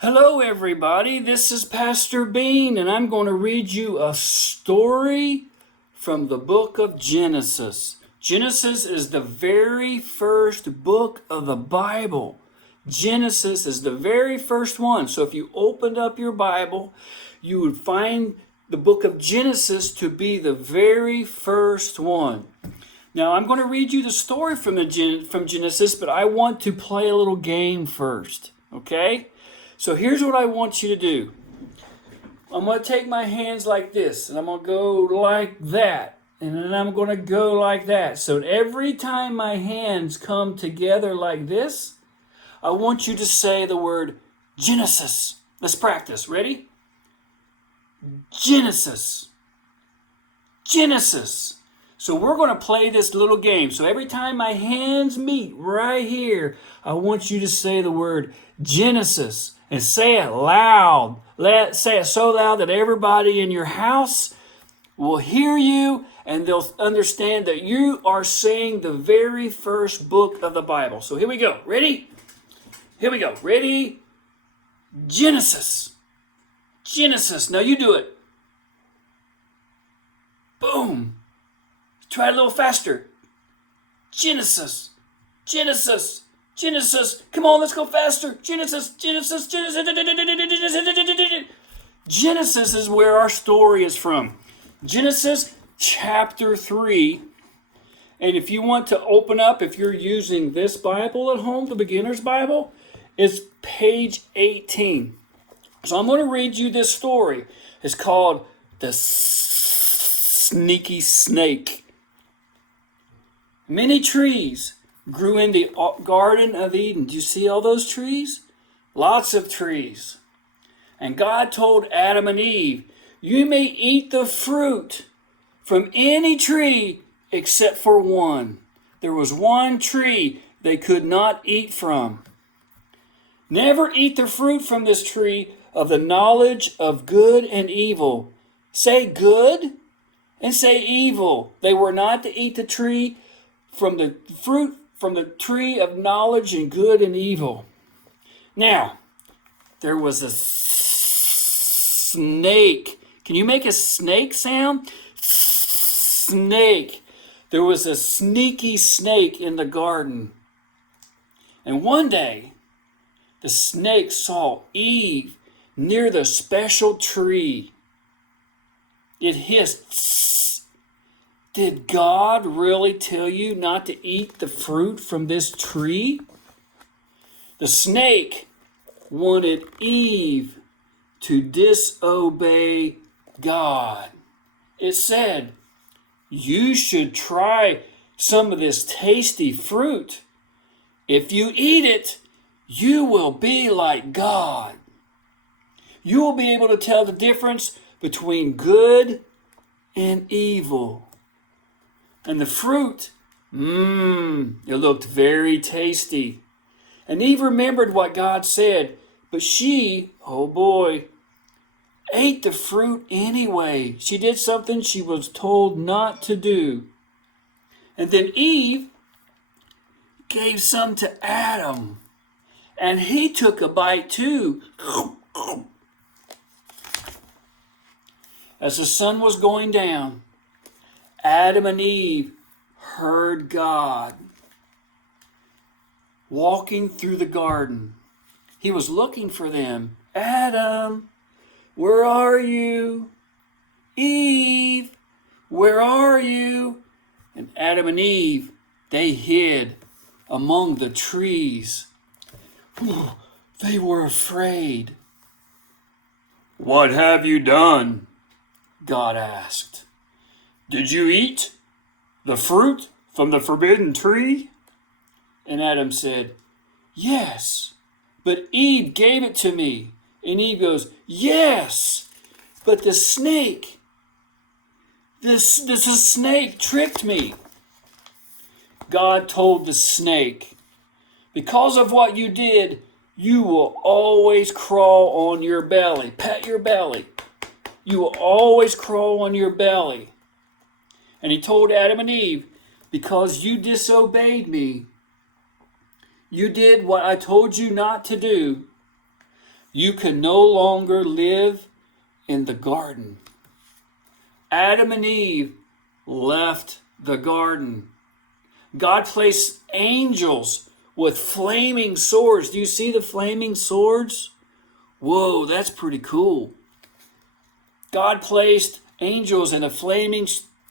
Hello, everybody. This is Pastor Bean, and I'm going to read you a story from the book of Genesis. Genesis is the very first book of the Bible. Genesis is the very first one. So if you opened up your Bible, you would find the book of Genesis to be the very first one. Now, I'm going to read you the story from Genesis, but I want to play a little game first, okay? So here's what I want you to do. I'm going to take my hands like this, and I'm going to go like that, and then I'm going to go like that. So every time my hands come together like this, I want you to say the word Genesis. Let's practice. Ready? Genesis. Genesis. So we're going to play this little game. So every time my hands meet right here, I want you to say the word Genesis. And say it loud. Say it so loud that everybody in your house will hear you and they'll understand that you are saying the very first book of the Bible. So here we go. Ready? Here we go. Ready? Genesis. Genesis. Now you do it. Boom. Try it a little faster. Genesis. Genesis. Genesis. Come on, let's go faster. Genesis. Genesis. Genesis. Genesis is where our story is from. Genesis chapter 3. And if you want to open up, if you're using this Bible at home, the Beginner's Bible, it's page 18. So I'm going to read you this story. It's called The Sneaky Snake. Many trees grew in the Garden of Eden. Do you see all those trees? Lots of trees. And God told Adam and Eve, you may eat the fruit from any tree except for one. There was one tree they could not eat from. Never eat the fruit from this tree of the knowledge of good and evil. Say good and say evil. They were not to eat the tree from the fruit from the tree of knowledge and good and evil. Now, there was a snake. Can you make a snake sound? Snake. There was a sneaky snake in the garden. And one day, the snake saw Eve near the special tree. It hissed, did God really tell you not to eat the fruit from this tree? The snake wanted Eve to disobey God. It said, you should try some of this tasty fruit. If you eat it, you will be like God. You will be able to tell the difference between good and evil. And the fruit, it looked very tasty. And Eve remembered what God said, but she, oh boy, ate the fruit anyway. She did something she was told not to do. And then Eve gave some to Adam, and he took a bite too. As the sun was going down, Adam and Eve heard God walking through the garden. He was looking for them. Adam, where are you? Eve, where are you? And Adam and Eve, they hid among the trees. They were afraid. What have you done? God asked. Did you eat the fruit from the forbidden tree? And Adam said, yes, but Eve gave it to me. And Eve goes, yes, but the snake, this snake tricked me. God told the snake, because of what you did, you will always crawl on your belly. Pat your belly. You will always crawl on your belly. And he told Adam and Eve, because you disobeyed me, you did what I told you not to do, You can no longer live in the garden. Adam and Eve left the garden. God placed angels with flaming swords. Do you see the flaming swords? Whoa, that's pretty cool. God placed angels and a flaming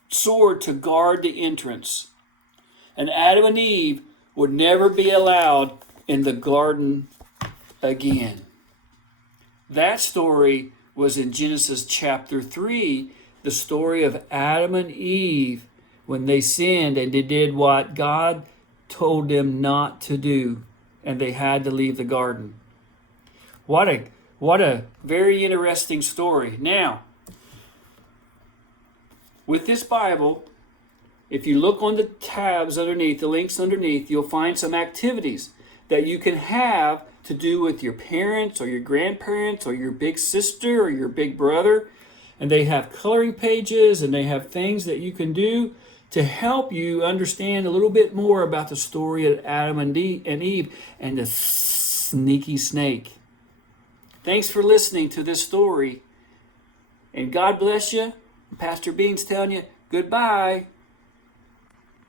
sword to guard the entrance. And Adam and Eve would never be allowed in the garden again. That story was in Genesis chapter 3, the story of Adam and Eve when they sinned and they did what God told them not to do, and they had to leave the garden. What a very interesting story. Now, with this Bible, if you look on the tabs underneath, the links underneath, you'll find some activities that you can have to do with your parents or your grandparents or your big sister or your big brother. And they have coloring pages and they have things that you can do to help you understand a little bit more about the story of Adam and Eve and the sneaky snake. Thanks for listening to this story. And God bless you. Pastor Bean's telling you goodbye.